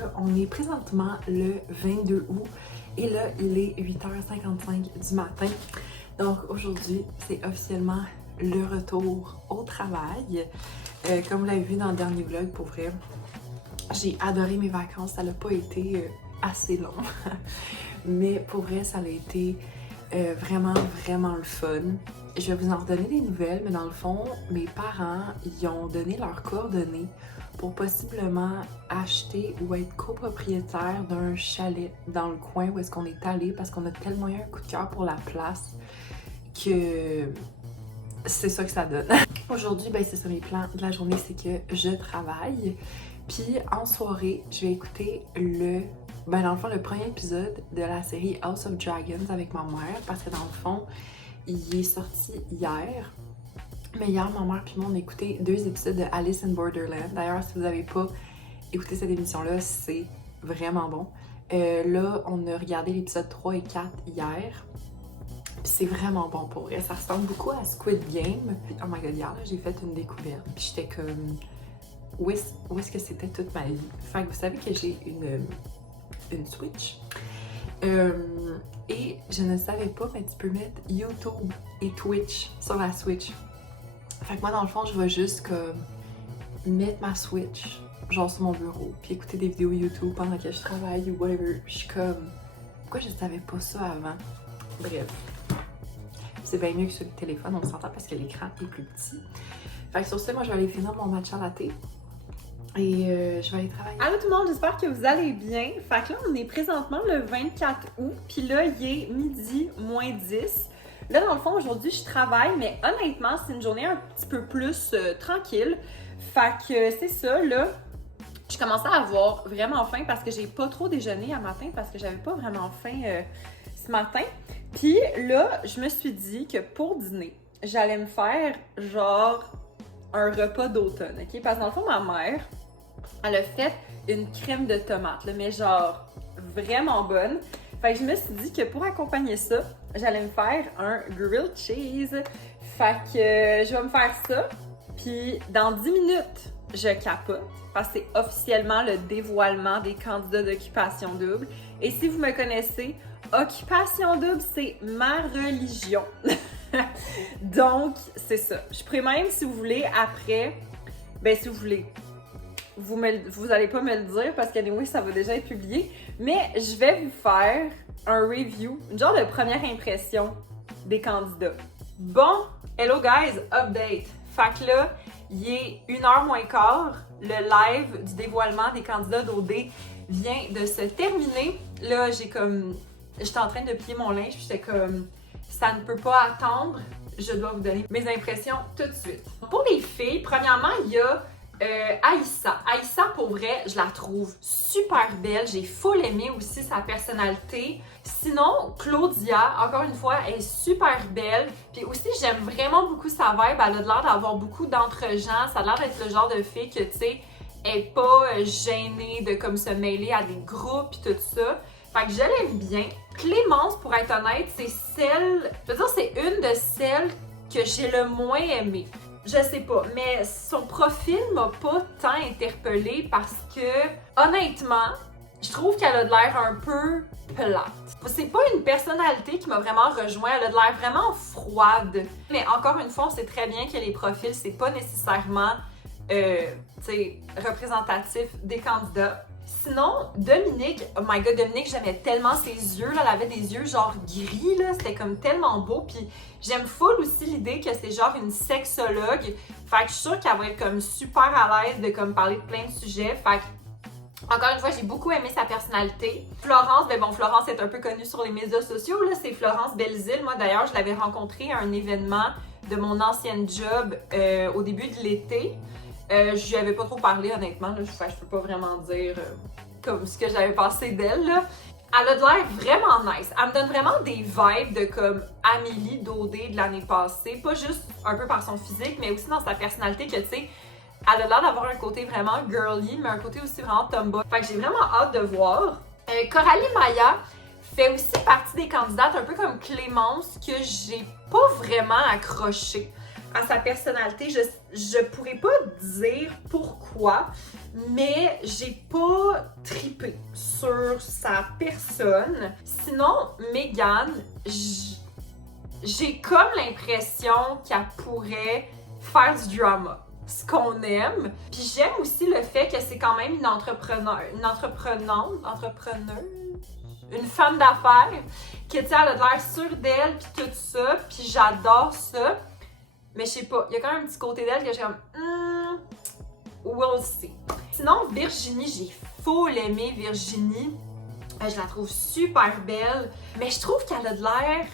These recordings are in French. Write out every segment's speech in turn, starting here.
là, on est présentement le 22 août et là, il est 8h55 du matin. Donc aujourd'hui, c'est officiellement le retour au travail. Comme vous l'avez vu dans le dernier vlog, pour vrai, j'ai adoré mes vacances. Ça n'a pas été assez long, mais pour vrai, ça a été vraiment le fun. Je vais vous en redonner des nouvelles, mais dans le fond, mes parents, ils ont donné leurs coordonnées pour possiblement acheter ou être copropriétaire d'un chalet dans le coin où est-ce qu'on est allé parce qu'on a tellement eu un coup de cœur pour la place que c'est ça que ça donne. Aujourd'hui, ben c'est ça mes plans de la journée, c'est que je travaille. Puis en soirée, je vais écouter dans le fond, le premier épisode de la série House of Dragons avec ma mère parce que dans le fond, il est sorti hier. Mais hier, ma mère et moi, on a écouté 2 épisodes de Alice in Borderland. D'ailleurs, si vous n'avez pas écouté cette émission-là, c'est vraiment bon. Là, on a regardé l'épisode 3 et 4 hier. Puis c'est vraiment bon pour vrai. Ça ressemble beaucoup à Squid Game. Oh my god, hier, j'ai fait une découverte. Puis j'étais comme... Où est-ce que c'était toute ma vie? Fait que vous savez que j'ai une Switch. Et je ne savais pas, mais tu peux mettre YouTube et Twitch sur la Switch. Fait que moi, dans le fond, je vais juste comme mettre ma Switch, genre sur mon bureau, puis écouter des vidéos YouTube pendant que je travaille ou whatever. Puis je suis comme, pourquoi je savais pas ça avant? Bref. C'est bien mieux que sur le téléphone, on s'entend parce que l'écran est plus petit. Fait que sur ce, moi, je vais aller finir mon matcha latte. Et je vais aller travailler. Allô tout le monde, j'espère que vous allez bien. Fait que là, on est présentement le 24 août, puis là, il est midi moins 10. Là, dans le fond, aujourd'hui, je travaille, mais honnêtement, c'est une journée un petit peu plus tranquille. Fait que c'est ça, là. Je commençais à avoir vraiment faim parce que j'ai pas trop déjeuné à matin parce que j'avais pas vraiment faim ce matin. Puis là, je me suis dit que pour dîner, j'allais me faire genre un repas d'automne, ok? Parce que dans le fond, ma mère, elle a fait une crème de tomate, là, mais genre vraiment bonne. Fait que je me suis dit que pour accompagner ça, j'allais me faire un grilled cheese. Fait que je vais me faire ça. Puis dans 10 minutes, je capote parce que c'est officiellement le dévoilement des candidats d'Occupation Double. Et si vous me connaissez, Occupation Double, c'est ma religion. Donc, c'est ça. Je pourrais même, si vous voulez, après, ben si vous voulez, vous allez pas me le dire parce qu'anyway, ça va déjà être publié, mais je vais vous faire un review, une genre de première impression des candidats. Bon, hello guys, update. Fait que là, il est 1h moins quart, le live du dévoilement des candidats d'OD vient de se terminer. Là, j'étais en train de plier mon linge, puis j'étais comme, ça ne peut pas attendre, je dois vous donner mes impressions tout de suite. Pour les filles, premièrement, il y a Aïssa. Aïssa, pour vrai, je la trouve super belle. J'ai full aimé aussi sa personnalité. Sinon, Claudia, encore une fois, elle est super belle. Puis aussi, j'aime vraiment beaucoup sa vibe. Elle a l'air d'avoir beaucoup d'entre-gens. Ça a l'air d'être le genre de fille que, tu sais, elle est pas gênée de comme se mêler à des groupes et tout ça. Fait que je l'aime bien. Clémence, pour être honnête, c'est une de celles que j'ai le moins aimée. Je sais pas, mais son profil m'a pas tant interpellée parce que, honnêtement, je trouve qu'elle a de l'air un peu plate. C'est pas une personnalité qui m'a vraiment rejoint, elle a de l'air vraiment froide. Mais encore une fois, on sait très bien que les profils, c'est pas nécessairement représentatif des candidats. Sinon, Dominique, oh my god, Dominique, j'aimais tellement ses yeux, là, elle avait des yeux genre gris, là, c'était comme tellement beau, puis j'aime full aussi l'idée que c'est genre une sexologue, fait que je suis sûre qu'elle va être comme super à l'aise de comme parler de plein de sujets, fait que, encore une fois, j'ai beaucoup aimé sa personnalité. Florence, ben bon, Florence est un peu connue sur les médias sociaux, là, c'est Florence Belzile, moi d'ailleurs, je l'avais rencontrée à un événement de mon ancienne job au début de l'été. Je lui avais pas trop parlé, honnêtement. Là, je peux pas vraiment dire comme ce que j'avais pensé d'elle. Là. Elle a de l'air vraiment nice. Elle me donne vraiment des vibes de comme Amélie d'OD de l'année passée. Pas juste un peu par son physique, mais aussi dans sa personnalité que, tu sais, elle a l'air d'avoir un côté vraiment girly, mais un côté aussi vraiment tomboy. Fait que j'ai vraiment hâte de voir. Coralie Maya fait aussi partie des candidates, un peu comme Clémence, que j'ai pas vraiment accroché. à sa personnalité. Je pourrais pas dire pourquoi, mais j'ai pas trippé sur sa personne. Sinon, Megan, j'ai comme l'impression qu'elle pourrait faire du drama, ce qu'on aime. Puis j'aime aussi le fait que c'est quand même une une femme d'affaires, qui elle a de l'air sûre d'elle, puis tout ça, puis j'adore ça. Mais je sais pas, il y a quand même un petit côté d'elle que j'ai comme we'll see. Sinon, Virginie, j'ai full aimé Virginie. Je la trouve super belle, mais je trouve qu'elle a de l'air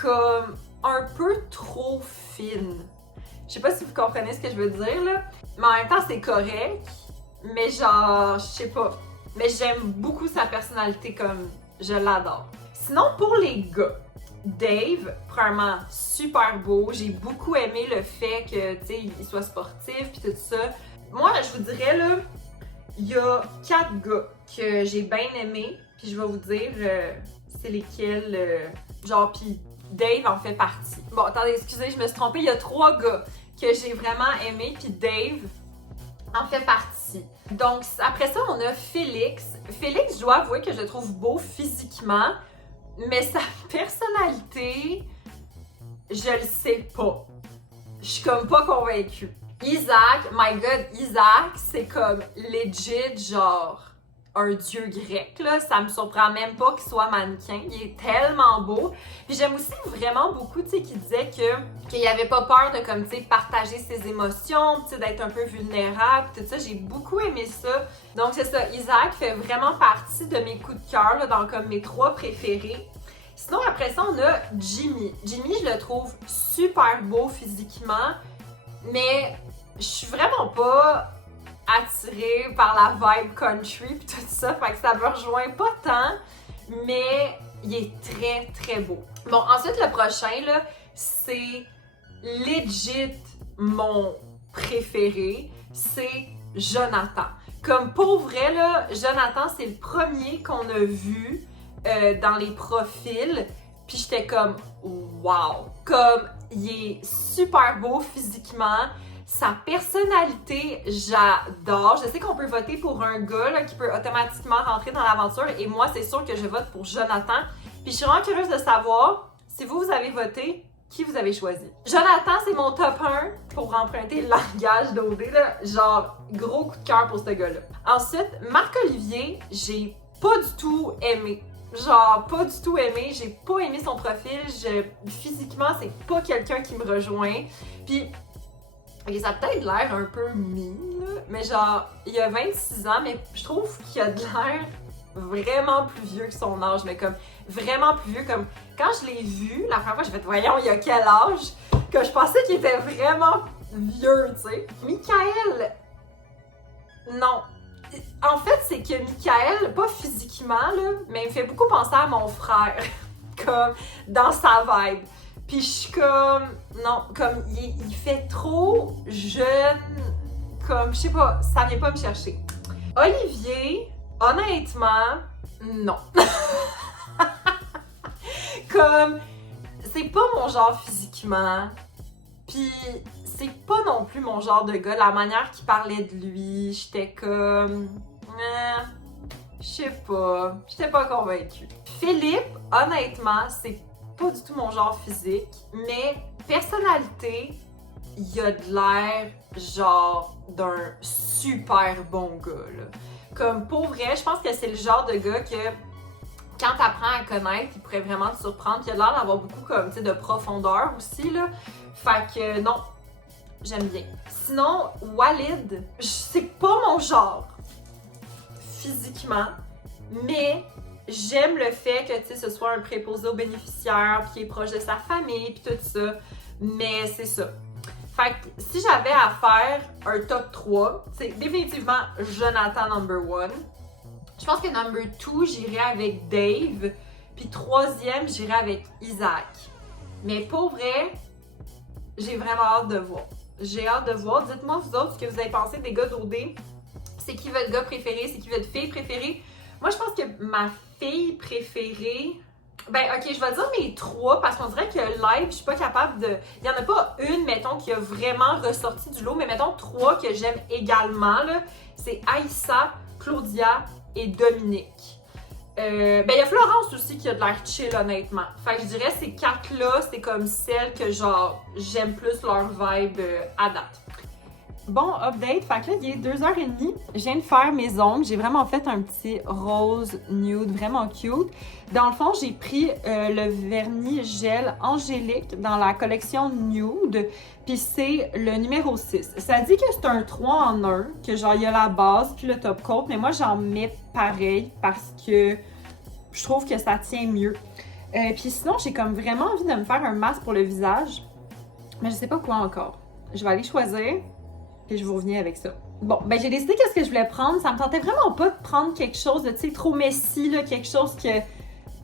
comme un peu trop fine. Je sais pas si vous comprenez ce que je veux dire, là. Mais en même temps, c'est correct. Mais genre, je sais pas. Mais j'aime beaucoup sa personnalité, comme je l'adore. Sinon, pour les gars, Dave, premièrement, super beau. J'ai beaucoup aimé le fait que, tu sais, il soit sportif puis tout ça. Moi, je vous dirais, là, il y a 4 gars que j'ai bien aimés. Puis je vais vous dire c'est lesquels. Genre, puis Dave en fait partie. Bon, attendez, excusez, je me suis trompée. Il y a 3 gars que j'ai vraiment aimés. Puis Dave en fait partie. Donc, après ça, on a Félix. Félix, je dois avouer que je le trouve beau physiquement, mais sa personnalité, je le sais pas. Je suis comme pas convaincue. Isaac, my god, Isaac, c'est comme legit, genre un dieu grec, là. Ça me surprend même pas qu'il soit mannequin. Il est tellement beau. Puis j'aime aussi vraiment beaucoup, tu sais, qu'il disait qu'il avait pas peur de, comme, tu sais, partager ses émotions, tu sais, d'être un peu vulnérable, tout ça. J'ai beaucoup aimé ça. Donc, c'est ça. Isaac fait vraiment partie de mes coups de cœur, là, dans comme mes 3 préférés. Sinon, après ça, on a Jimmy. Jimmy, je le trouve super beau physiquement, mais je suis vraiment pas attirée par la vibe country pis tout ça, fait que ça me rejoint pas tant, mais il est très très beau. Bon, ensuite le prochain là, c'est legit mon préféré, c'est Jonathan. Comme pour vrai là, Jonathan c'est le premier qu'on a vu dans les profils, puis j'étais comme wow, comme il est super beau physiquement. Sa personnalité, j'adore. Je sais qu'on peut voter pour un gars là, qui peut automatiquement rentrer dans l'aventure et moi, c'est sûr que je vote pour Jonathan. Puis je suis vraiment curieuse de savoir, si vous avez voté, qui vous avez choisi. Jonathan, c'est mon top 1 pour emprunter le langage d'OD, là. Genre, gros coup de cœur pour ce gars-là. Ensuite, Marc-Olivier, j'ai pas du tout aimé. Genre, pas du tout aimé. J'ai pas aimé son profil. Physiquement, c'est pas quelqu'un qui me rejoint. Puis, ok, ça a peut-être l'air un peu mine, là, mais genre, il a 26 ans, mais je trouve qu'il a de l'air vraiment plus vieux que son âge, mais comme vraiment plus vieux, comme quand je l'ai vu, la première fois, j'ai fait, voyons, il a quel âge? Que je pensais qu'il était vraiment vieux, tu sais. Michael, non. En fait, c'est que Michael, pas physiquement, là, mais il me fait beaucoup penser à mon frère, comme dans sa vibe. Puis je suis comme, non, comme il fait trop jeune, comme, je sais pas, ça vient pas me chercher. Olivier, honnêtement, non. Comme, c'est pas mon genre physiquement, puis c'est pas non plus mon genre de gars. La manière qu'il parlait de lui, j'étais comme, je sais pas, j'étais pas convaincue. Philippe, honnêtement, c'est pas du tout mon genre physique, mais personnalité, il a de l'air genre d'un super bon gars, là. Comme pour vrai, je pense que c'est le genre de gars que quand t'apprends à connaître, il pourrait vraiment te surprendre. Puis il a l'air d'avoir beaucoup comme, tu sais, de profondeur aussi, là. Fait que non, j'aime bien. Sinon, Walid, c'est pas mon genre physiquement, mais j'aime le fait que, tu sais, ce soit un préposé aux bénéficiaires, puis qu'il est proche de sa famille, puis tout ça. Mais c'est ça. Fait que si j'avais à faire un top 3, c'est définitivement Jonathan number 1. Je pense que number 2, j'irais avec Dave. Puis 3e, j'irais avec Isaac. Mais pour vrai, j'ai vraiment hâte de voir. J'ai hâte de voir. Dites-moi vous autres ce que vous avez pensé des gars d'OD. C'est qui votre gars préféré? C'est qui votre fille préférée? Moi, je pense que ma fille préférée, Ben, ok, je vais dire mes 3 parce qu'on dirait que live, je suis pas capable de. Il y en a pas une, mettons, qui a vraiment ressorti du lot, mais mettons 3 que j'aime également, là. C'est Aïssa, Claudia et Dominique. Ben, il y a Florence aussi qui a de l'air chill, honnêtement. Fait que je dirais ces 4-là, c'est comme celles que, genre, j'aime plus leur vibe à date. Bon, update, fait que là, il est 2h30, je viens de faire mes ongles, j'ai vraiment fait un petit rose nude, vraiment cute. Dans le fond, j'ai pris le vernis gel angélique dans la collection nude, puis c'est le numéro 6. Ça dit que c'est un 3 en 1, que genre il y a la base puis le top coat, mais moi j'en mets pareil parce que je trouve que ça tient mieux. Puis sinon, j'ai comme vraiment envie de me faire un masque pour le visage, mais je sais pas quoi encore. Je vais aller choisir. Puis je vous reviens avec ça. Bon, ben j'ai décidé qu'est-ce que je voulais prendre. Ça me tentait vraiment pas de prendre quelque chose de, tu sais, trop messy, là, quelque chose que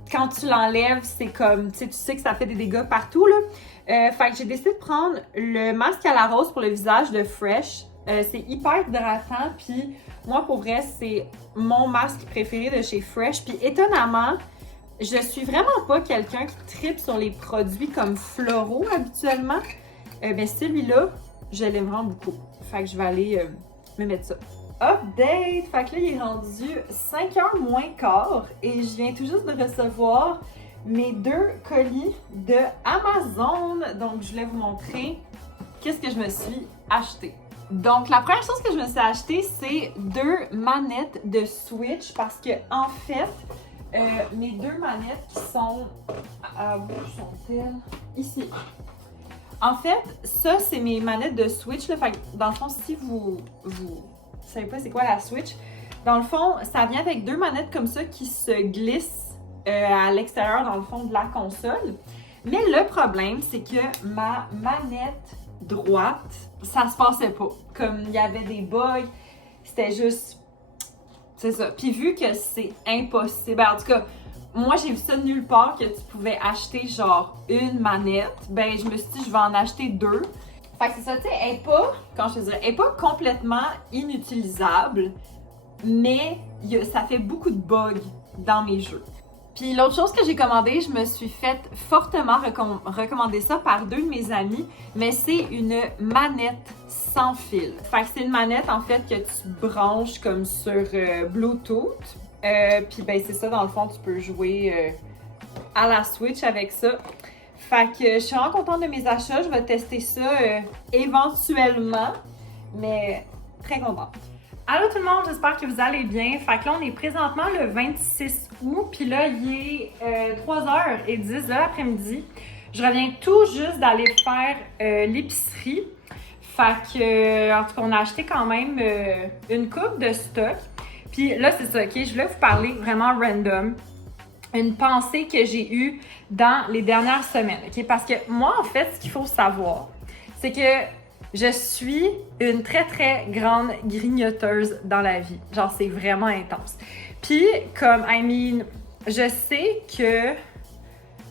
quand tu l'enlèves, c'est comme, tu sais que ça fait des dégâts partout, là. Fait que j'ai décidé de prendre le masque à la rose pour le visage de Fresh. C'est hyper hydratant, puis moi, pour vrai, c'est mon masque préféré de chez Fresh. Puis étonnamment, je suis vraiment pas quelqu'un qui tripe sur les produits comme floraux habituellement. Ben celui-là, je l'aime vraiment beaucoup. Fait que je vais aller me mettre ça. Update! Fait que là, il est rendu 5h moins quart et je viens tout juste de recevoir mes 2 colis de Amazon. Donc, je voulais vous montrer qu'est-ce que je me suis acheté. Donc, la première chose que je me suis acheté, c'est 2 manettes de Switch parce que, en fait, mes 2 manettes qui sont... où sont-elles? Ici. En fait, ça, c'est mes manettes de Switch. Là. Fait que, dans le fond, si vous savez pas c'est quoi la Switch, dans le fond, ça vient avec 2 manettes comme ça qui se glissent à l'extérieur, dans le fond, de la console. Mais le problème, c'est que ma manette droite, ça se passait pas. Comme il y avait des bugs, c'était juste... C'est ça. Puis vu que c'est impossible, en tout cas... Moi, j'ai vu ça nulle part que tu pouvais acheter genre une manette. Ben, je me suis dit, je vais en acheter 2. Fait que c'est ça, tu sais, elle est pas, quand je te dirais, elle est pas complètement inutilisable, mais ça fait beaucoup de bugs dans mes jeux. Puis l'autre chose que j'ai commandé, je me suis fait fortement recommander ça par 2 de mes amis, mais c'est une manette sans fil. Fait que c'est une manette, en fait, que tu branches comme sur Bluetooth. Puis ben c'est ça, dans le fond, tu peux jouer à la Switch avec ça. Fait que je suis vraiment contente de mes achats. Je vais tester ça éventuellement, mais très contente. Allô tout le monde, j'espère que vous allez bien. Fait que là, on est présentement le 26 août, puis là, il est 3h10 de l'après-midi. Je reviens tout juste d'aller faire l'épicerie. Fait que, en tout cas, on a acheté quand même une coupe de stock. Puis là, c'est ça, OK? Je voulais vous parler vraiment random. Une pensée que j'ai eue dans les dernières semaines, OK? Parce que moi, en fait, ce qu'il faut savoir, c'est que je suis une très, très grande grignoteuse dans la vie. Genre, c'est vraiment intense. Puis, comme, je sais que,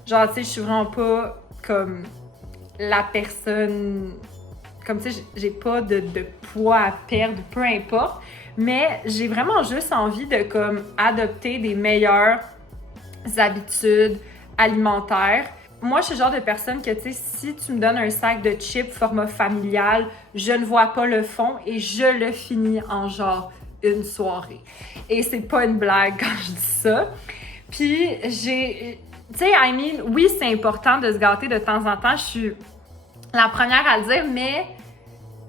genre, tu sais, je suis vraiment pas comme la personne... Comme, tu sais, j'ai pas de poids à perdre, peu importe. Mais j'ai vraiment juste envie de comme adopter des meilleures habitudes alimentaires. Moi, je suis le genre de personne que, tu sais, si tu me donnes un sac de chips format familial, je ne vois pas le fond et je le finis en genre une soirée. Et c'est pas une blague quand je dis ça. Puis tu sais, oui, c'est important de se gâter de temps en temps. Je suis la première à le dire, mais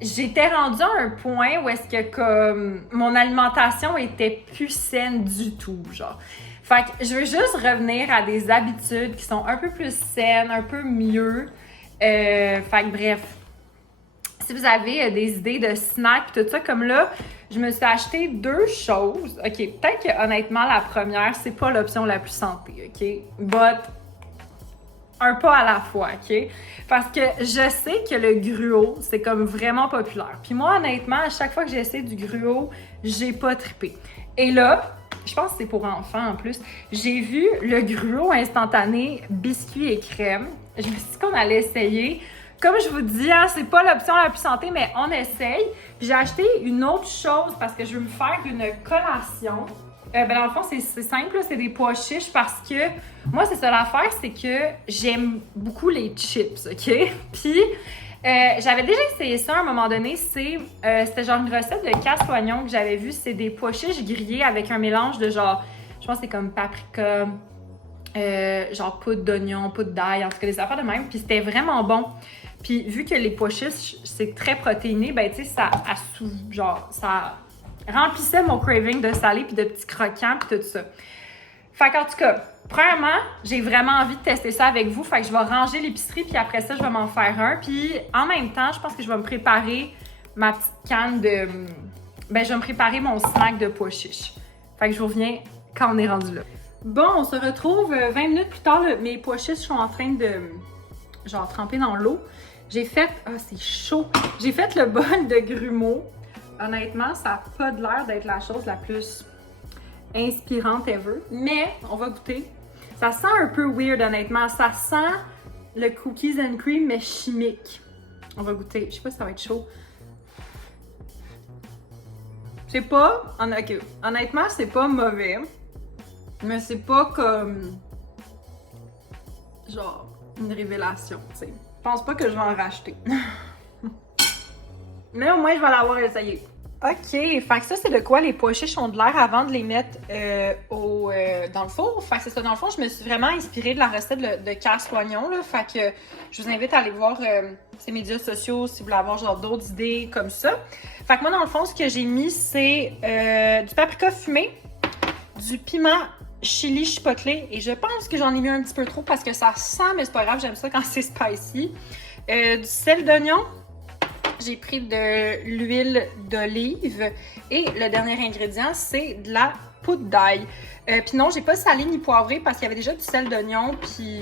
j'étais rendue à un point où est-ce que comme mon alimentation était plus saine du tout, genre. Fait que je veux juste revenir à des habitudes qui sont un peu plus saines, un peu mieux. Fait que bref, si vous avez des idées de snacks tout ça, comme là, je me suis acheté 2 choses. OK, peut-être que honnêtement, la première, c'est pas l'option la plus santé, OK? But un pas à la fois, OK? Parce que je sais que le gruau, c'est comme vraiment populaire. Puis moi, honnêtement, à chaque fois que j'essaie du gruau, j'ai pas trippé. Et là, je pense que c'est pour enfants en plus, j'ai vu le gruau instantané biscuit et crème. Je me suis dit qu'on allait essayer. Comme je vous dis, hein, c'est pas l'option la plus santé, mais on essaye. Puis j'ai acheté une autre chose parce que je veux me faire une collation. Dans le fond, c'est simple, là, c'est des pois chiches parce que moi, c'est ça l'affaire, c'est que j'aime beaucoup les chips, OK? Puis, j'avais déjà essayé ça à un moment donné. C'était genre une recette de casse-oignon que j'avais vue. C'est des pois chiches grillés avec un mélange de genre, je pense que c'est comme paprika, genre poudre d'oignon, poudre d'ail, en tout cas des affaires de même. Puis c'était vraiment bon. Puis vu que les pois chiches, c'est très protéiné, ben tu sais, ça remplissait mon craving de salé puis de petits croquants puis tout ça. Fait qu'en tout cas, premièrement, j'ai vraiment envie de tester ça avec vous. Fait que je vais ranger l'épicerie puis après ça, je vais m'en faire un. Puis en même temps, je pense que je vais me préparer ma petite canne de... Ben, je vais me préparer mon snack de pois chiches. Fait que je vous reviens quand on est rendu là. Bon, on se retrouve 20 minutes plus tard. Mes pois chiches sont en train de, genre, tremper dans l'eau. J'ai fait... Ah, c'est chaud! J'ai fait le bol de grumeaux. Honnêtement, ça n'a pas de l'air d'être la chose la plus inspirante ever. Mais, on va goûter. Ça sent un peu weird, honnêtement. Ça sent le cookies and cream, mais chimique. On va goûter. Je sais pas si ça va être chaud. C'est pas... Ok. Honnêtement, c'est pas mauvais. Mais c'est pas comme... genre, une révélation, tu sais. Je pense pas que je vais en racheter. Mais au moins, je vais l'avoir essayé. OK, fait que ça, c'est de quoi les pois chiches ont de l'air avant de les mettre dans le four. Fait que c'est ça, dans le fond, je me suis vraiment inspirée de la recette de casse-oignon, là. Fait que je vous invite à aller voir ces médias sociaux si vous voulez avoir genre d'autres idées comme ça. Fait que moi, dans le fond, ce que j'ai mis, c'est du paprika fumé, du piment chili chipotlé, et je pense que j'en ai mis un petit peu trop parce que ça sent, mais c'est pas grave, j'aime ça quand c'est spicy. Du sel d'oignon. J'ai pris de l'huile d'olive et le dernier ingrédient, c'est de la poudre d'ail. Puis non, j'ai pas salé ni poivré parce qu'il y avait déjà du sel d'oignon, puis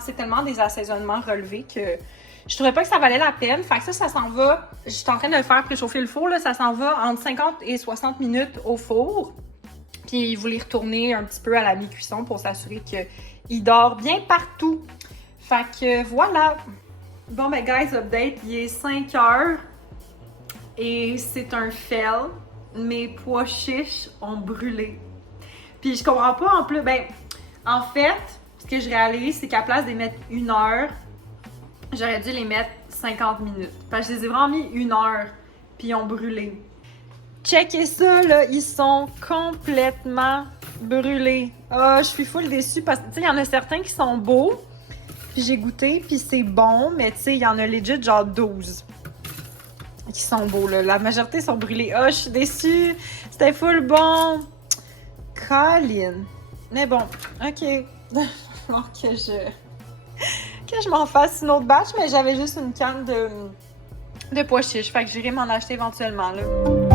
c'est tellement des assaisonnements relevés que je trouvais pas que ça valait la peine. Fait que ça s'en va, je suis en train de le faire préchauffer le four, là, ça s'en va entre 50 et 60 minutes au four. Puis vous les retournez un petit peu à la mi-cuisson pour s'assurer qu'il dort bien partout. Fait que voilà. Bon, ben, guys, update, il est 5 heures et c'est un fail. Mes pois chiches ont brûlé. Puis je comprends pas en plus. Ben, en fait, ce que je réalise, c'est qu'à place de les mettre 1 heure, j'aurais dû les mettre 50 minutes. Parce que je les ai vraiment mis 1 heure, puis ils ont brûlé. Checkez ça, là, ils sont complètement brûlés. Ah, je suis full déçue parce que, tu sais, il y en a certains qui sont beaux. Puis j'ai goûté, puis c'est bon, mais tu sais, il y en a legit genre 12 qui sont beaux, là. La majorité sont brûlés. Ah, je suis déçue! C'était full bon! Colin! Mais bon, OK. Il va falloir que je m'en fasse une autre batch, mais j'avais juste une canne de pois chiches. Fait que j'irai m'en acheter éventuellement, là.